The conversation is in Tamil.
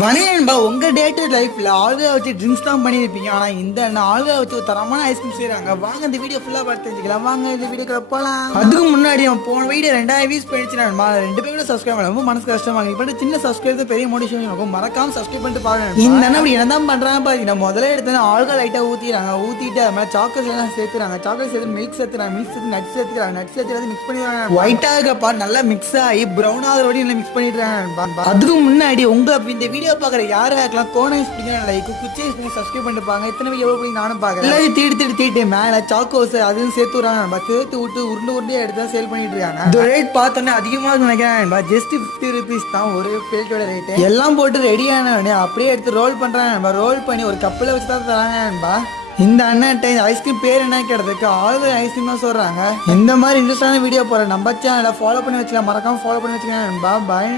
வணிகன்பா உங்க டே டு லைஃப்ல ஆளுகை வச்சு ட்ரிங்க்ஸ் தான் பண்ணியிருப்பீங்க. ஆனா இந்த ஆளுகை வச்சு ஒரு தரமான ஐஸ்கிரீம் செய்யறாங்க. வாங்க இந்த வீடியோ ஃபுல்லா பார்த்து தெரிஞ்சுக்கலாம். வாங்க இந்த வீடியோ போலாம். அதுக்கு முன்னாடி போன வீடியோ 2000 வியூஸ் போயிடுச்சு. நான் 2 பேரும் சப்ஸ்கிரைப் பண்ண ரொம்ப மனசு கஷ்டமா இருக்கு. இப்போ சின்ன சப்ஸ்கிரைப் பெரிய மோட்டிவேஷன் இருக்கும். மறக்காம சப்ஸ்கிரைப் பண்ணிட்டு பாருங்க. இந்த அண்ணன் என்னதான் பண்றாங்க பாத்தீங்கன்னா, முதல்ல எடுத்து ஆளுகை லைட்டா ஊத்திடுறாங்க. ஊத்திட்டு அது மேலே சாக்லேட் எல்லாம் சேர்த்துறாங்க. சாக்லேட் சேர்த்து மில்க் சேர்த்துறாங்க. மில்க் சேர்த்து நட்ஸ் சேர்த்துறாங்க. நட்ஸ் சேர்த்து மிக்ஸ் பண்ணிடுறாங்க. ஒயிட்டா இருக்கப்பா நல்லா மிக்ஸ் ஆகி ப்ரௌன் ஆகிற வரையும் மிக்ஸ் பண்ணிடுறாங்க. அதுக்கு முன்னாடி உங்க இந்த வீடியோ பாக்குற யாரு இருக்கலாம் கோனைஸ் பிடிக்கணும் லைக் குச்சி சப்ஸ்கிரைப் பண்ணிட்டு பாங்க. எத்தனை வீடியோ போய் நானும் பாக்கிறேன். எல்லாரும் தீட்டு மேல சாக்கோஸ் அதுவும் சேர்த்து விடுறாங்க. நம்ம சேர்த்து விட்டு உருண்டை எடுத்து சேல் பண்ணிட்டு இருக்காங்க. இந்த ரேட் பார்த்தோன்னே அதிகமா நினைக்கிறேன். ஜஸ்ட் 50 ருபீஸ் தான் ஒரு பிளேட்டோட ரேட். எல்லாம் போட்டு ரெடியான அப்படியே எடுத்து ரோல் பண்றாங்க. ரோல் பண்ணி ஒரு கப்பில் வச்சு தான் தராங்க. இந்த அண்ணன் ஐஸ்கிரீம் பேர் என்ன கேட்டதுக்கு ஆளுநர் ஐஸ்கிரீம் தான் சொல்றாங்க. இந்த மாதிரி இன்ட்ரெஸ்டான வீடியோ போற நம்ம சேனலை ஃபாலோ பண்ணி வச்சுக்கலாம். மறக்காம ஃபாலோ பண்ணி வச்சுக்கலாம். பாய்.